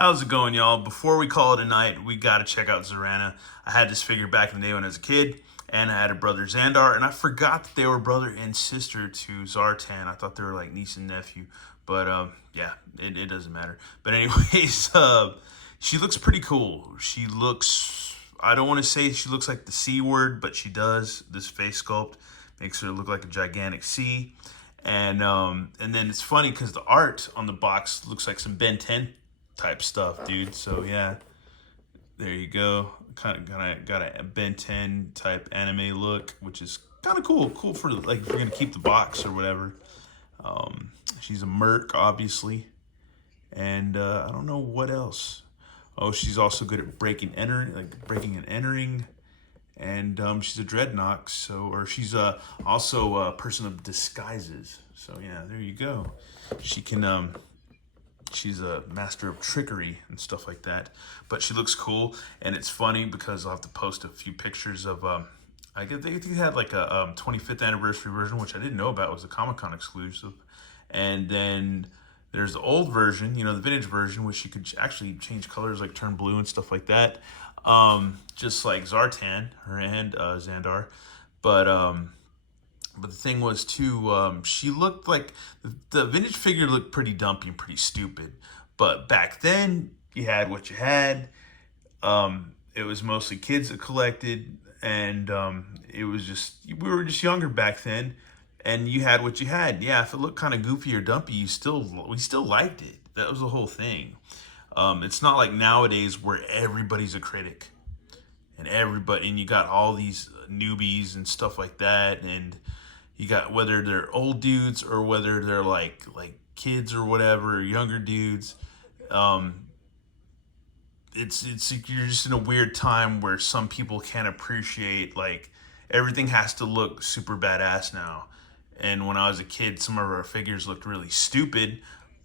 How's it going, y'all? Before we call it a night, we gotta check out Zarana. I had this figure back in the day when I was a kid, and I had a brother Xandar, and I forgot that they were brother and sister to Zartan. I thought they were like niece and nephew, but yeah, it doesn't matter. But anyways, she looks pretty cool. She looks. I don't want to say she looks like the C word, but she does. This face sculpt makes her look like a gigantic C. And then it's funny because the art on the box looks like some Ben 10 type stuff, dude. So yeah, there you go. Kind of got a Ben 10 type anime look, which is kind of cool. Cool for like if you're gonna keep the box or whatever. She's a merc, obviously, and I don't know what else. Oh, she's also good at breaking and entering, and she's a dreadnought. So, or she's also a person of disguises. So yeah, there you go. She can she's a master of trickery and stuff like that, but she looks cool. And it's funny because I'll have to post a few pictures of I guess they had like a 25th anniversary version, which I didn't know about. It was a Comic-Con exclusive. And then there's the old version, you know, the vintage version, which you could actually change colors, like turn blue and stuff like that, just like Zartan and Xandar. But but the thing was too, she looked like the vintage figure looked pretty dumpy and pretty stupid. But back then, you had what you had. It was mostly kids that collected, and it was just we were just younger back then, and you had what you had. Yeah, if it looked kind of goofy or dumpy, we still liked it. That was the whole thing. It's not like nowadays where everybody's a critic and you got all these newbies and stuff like that, and you got whether they're old dudes or whether they're like kids or whatever, or younger dudes. Um, it's you're just in a weird time where some people can't appreciate like everything has to look super badass now. And when I was a kid, some of our figures looked really stupid,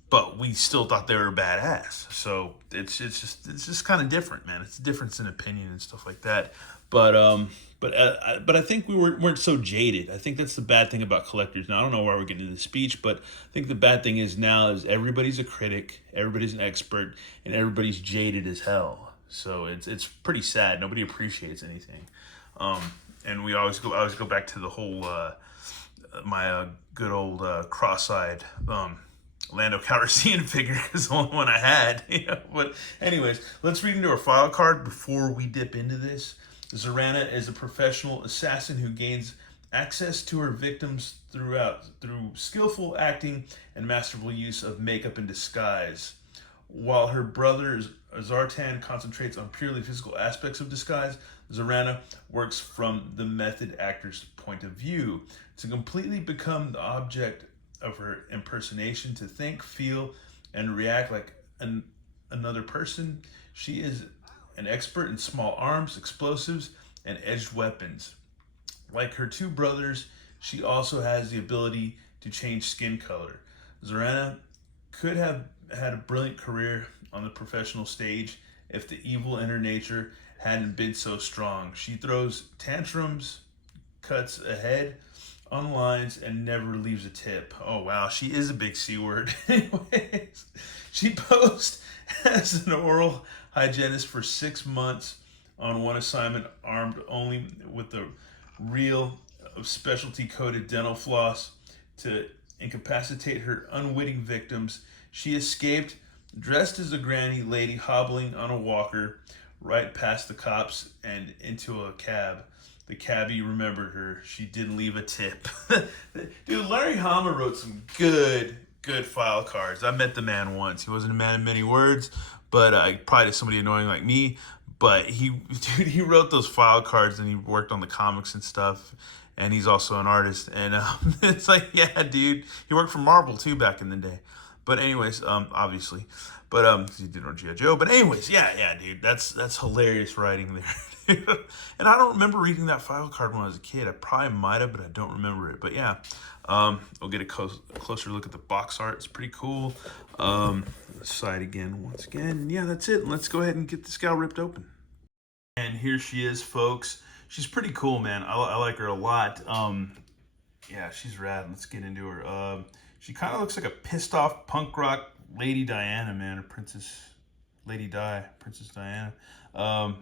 but we still thought they were badass. So it's just kind of different, man. It's a difference in opinion and stuff like that. But but I think weren't so jaded. I think that's the bad thing about collectors. Now I don't know why we're getting into the speech, but I think the bad thing is now is everybody's a critic, everybody's an expert, and everybody's jaded as hell. So it's pretty sad. Nobody appreciates anything. Um, and I always go back to the whole my good old cross-eyed Lando Calrissian figure is the only one I had. You know? But anyways, let's read into our file card before we dip into this. Zarana is a professional assassin who gains access to her victims through skillful acting and masterful use of makeup and disguise. While her brother Zartan concentrates on purely physical aspects of disguise, Zarana works from the method actor's point of view to completely become the object of her impersonation, to think, feel, and react like another person. She is an expert in small arms, explosives, and edged weapons. Like her two brothers, she also has the ability to change skin color. Zarana could have had a brilliant career on the professional stage if the evil in her nature hadn't been so strong. She throws tantrums, cuts ahead on lines, and never leaves a tip. Oh wow, she is a big C word. Anyways, she posed as an oral hygienist for 6 months on one assignment, armed only with a reel of specialty coated dental floss to incapacitate her unwitting victims. She escaped dressed as a granny lady hobbling on a walker right past the cops and into a cab. The cabbie remembered her. She didn't leave a tip. Dude, Larry Hama wrote some good file cards. I met the man once. He wasn't a man of many words, but probably somebody annoying like me. But he wrote those file cards and he worked on the comics and stuff. And he's also an artist. And it's like, yeah, dude. He worked for Marvel too back in the day. But anyways, obviously. But he did on G.I. Joe. But anyways, yeah, dude. That's hilarious writing there. And I don't remember reading that file card when I was a kid. I probably might have, but I don't remember it. But yeah, we'll get a closer look at the box art. It's pretty cool. Side again, once again. Yeah, that's it. Let's go ahead and get this gal ripped open. And here she is, folks. She's pretty cool, man. I like her a lot. Yeah, she's rad. Let's get into her. She kind of looks like a pissed off punk rock Lady Diana, man, or Princess Lady Di, Princess Diana. Um,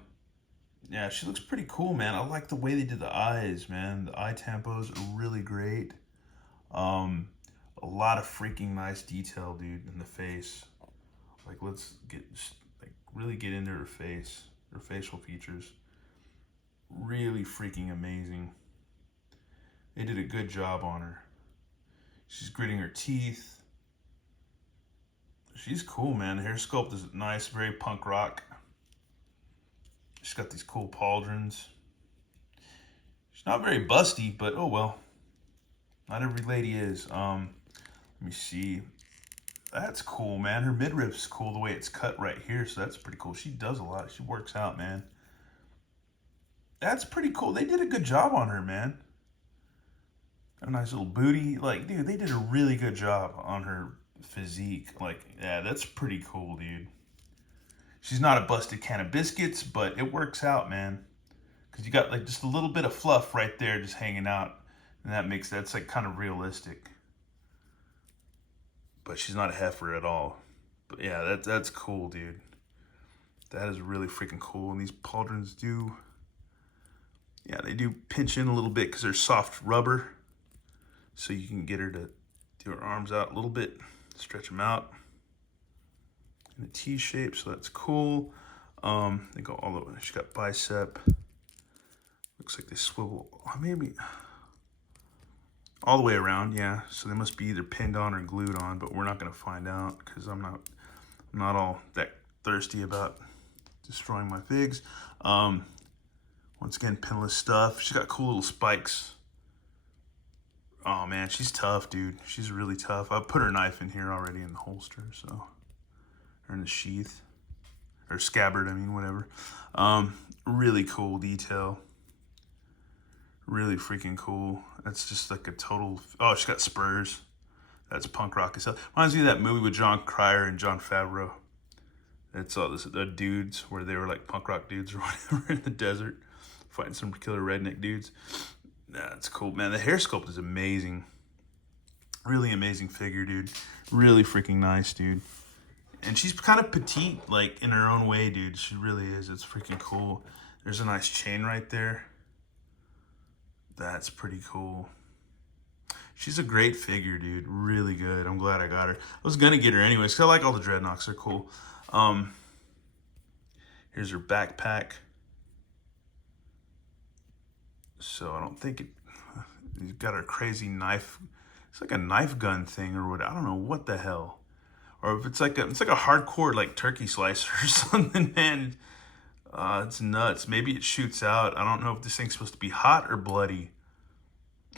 yeah, she looks pretty cool, man. I like the way they did the eyes, man. The eye tempos are really great. Um, a lot of freaking nice detail, dude, in the face. Like, let's get like really get into her face, her facial features. Really freaking amazing. They did a good job on her. She's gritting her teeth. She's cool, man. The hair sculpt is nice, very punk rock. She's got these cool pauldrons. She's not very busty, but oh well. Not every lady is. Let me see. That's cool, man. Her midriff's cool the way it's cut right here, so that's pretty cool. She does a lot. She works out, man. That's pretty cool. They did a good job on her, man. A nice little booty. Like, dude, they did a really good job on her physique. Like, yeah, that's pretty cool, dude. She's not a busted can of biscuits, but it works out, man. Because you got like just a little bit of fluff right there just hanging out. And that's like kind of realistic. But she's not a heifer at all. But yeah, that's cool, dude. That is really freaking cool. And these pauldrons do, yeah, they do pinch in a little bit because they're soft rubber. So you can get her to do her arms out a little bit, stretch them out in a T shape. So that's cool. They go all the way. She's got bicep. Looks like they swivel, maybe all the way around, yeah. So they must be either pinned on or glued on, but we're not gonna find out because I'm not all that thirsty about destroying my figs. Once again, pinless stuff. She's got cool little spikes. Oh man, she's tough, dude. She's really tough. I put her knife in here already in the holster, so, or in the sheath, or scabbard, I mean, whatever. Really cool detail. Really freaking cool. That's just like a total. Oh, she's got spurs. That's punk rock as hell. Reminds me of that movie with John Cryer and Jon Favreau. It's all this the dudes where they were like punk rock dudes or whatever in the desert, fighting some killer redneck dudes. That's cool, man. The hair sculpt is amazing. Really amazing figure, dude. Really freaking nice, dude. And she's kind of petite, like in her own way, dude. She really is. It's freaking cool. There's a nice chain right there. That's pretty cool. She's a great figure, dude. Really good. I'm glad I got her. I was gonna get her anyways, because I like all the dreadnoughts. They're cool. Here's her backpack. So I don't think it. You've got her crazy knife. It's like a knife gun thing or what? I don't know what the hell. Or if it's like a hardcore like turkey slicer or something, man. It's nuts. Maybe it shoots out. I don't know if this thing's supposed to be hot or bloody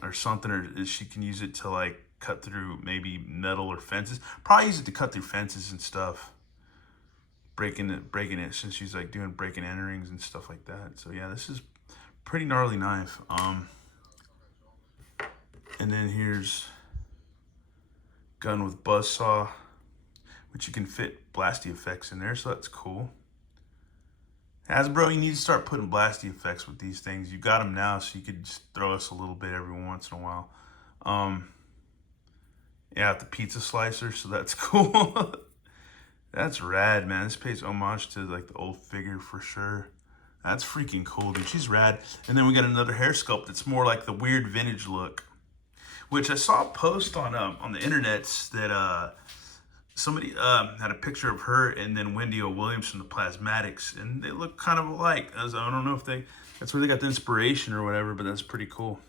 or something, or she can use it to like cut through maybe metal or fences. Probably use it to cut through fences and stuff. Breaking it since she's like doing breaking enterings and stuff like that. So yeah, this is pretty gnarly knife. And then here's gun with buzzsaw, which you can fit blasty effects in there, so that's cool. Hasbro, you need to start putting blasty effects with these things. You got them now, so you could just throw us a little bit every once in a while. Yeah, the pizza slicer, so that's cool. That's rad, man. This pays homage to like the old figure for sure. That's freaking cool, dude. She's rad. And then we got another hair sculpt that's more like the weird vintage look, which I saw a post on the internets that somebody had a picture of her and then Wendy O. Williams from the Plasmatics, and they look kind of alike. I don't know if that's where they got the inspiration or whatever, but that's pretty cool.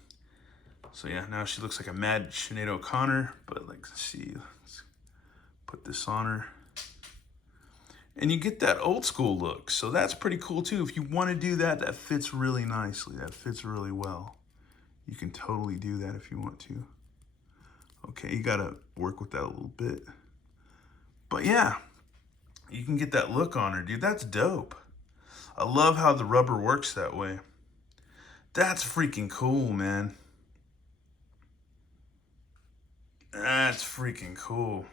So yeah, now she looks like a mad Sinead O'Connor, but like, let's see, let's put this on her. And you get that old school look, so that's pretty cool too. If you want to do that, that fits really nicely. That fits really well. You can totally do that if you want to. Okay, you gotta work with that a little bit. But yeah, you can get that look on her, dude. That's dope. I love how the rubber works that way. That's freaking cool, man. That's freaking cool.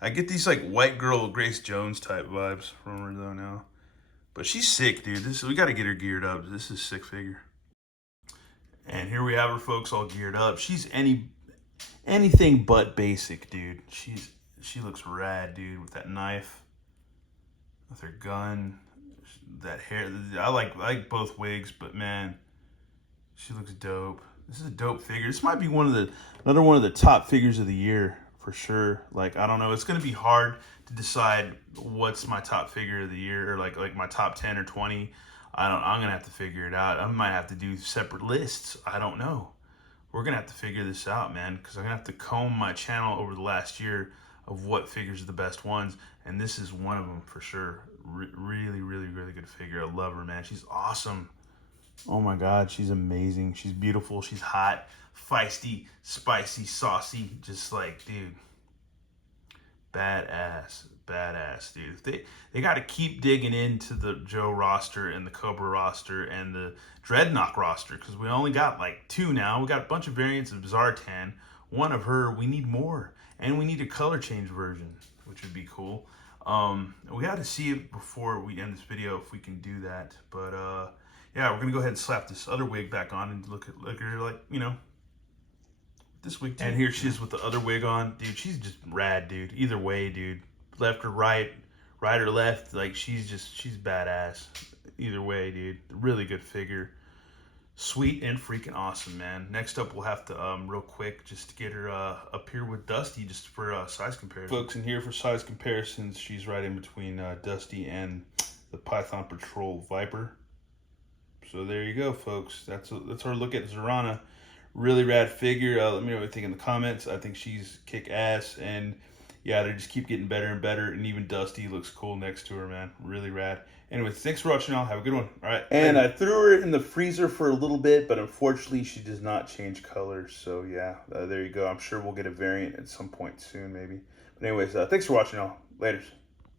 I get these like white girl Grace Jones type vibes from her though now. But she's sick, dude. We gotta get her geared up. This is a sick figure. And here we have her, folks, all geared up. She's anything but basic, dude. She looks rad, dude, with that knife. with her gun, that hair. I like both wigs, but man, she looks dope. This is a dope figure. This might be another one of the top figures of the year for sure. Like, I don't know. It's gonna be hard to decide what's my top figure of the year, or like my top 10 or 20. I'm gonna have to figure it out. I might have to do separate lists. I don't know. We're gonna have to figure this out, man, because I'm gonna have to comb my channel over the last year of what figures are the best ones, and this is one of them for sure. Really, really, really good figure. I love her, man. She's awesome. Oh my God, she's amazing. She's beautiful. She's hot, feisty, spicy, saucy. Just like, dude, badass, dude. They got to keep digging into the Joe roster and the Cobra roster and the Dreadnought roster, because we only got like 2 now. We got a bunch of variants of Zartan. One of her. We need more, and we need a color change version, which would be cool. We got to see it before we end this video if we can do that. But yeah, we're gonna go ahead and slap this other wig back on and look at her like, you know, this wig too. And here she is with the other wig on. Dude, she's just rad, dude. Either way, dude. Left or right or left, like she's badass. Either way, dude. Really good figure. Sweet and freaking awesome, man. Next up, we'll have to, real quick, just to get her up here with Dusty, just for size comparison. Folks, in here for size comparisons, she's right in between Dusty and the Python Patrol Viper. So there you go, folks. That's our look at Zarana. Really rad figure. Let me know what you think in the comments. I think she's kick ass, and yeah, they just keep getting better and better. And even Dusty looks cool next to her, man. Really rad. Anyway, thanks for watching, y'all. Have a good one. All right. And I threw her in the freezer for a little bit, but unfortunately, she does not change colors. So yeah, there you go. I'm sure we'll get a variant at some point soon, maybe. But anyways, thanks for watching, y'all. Laters.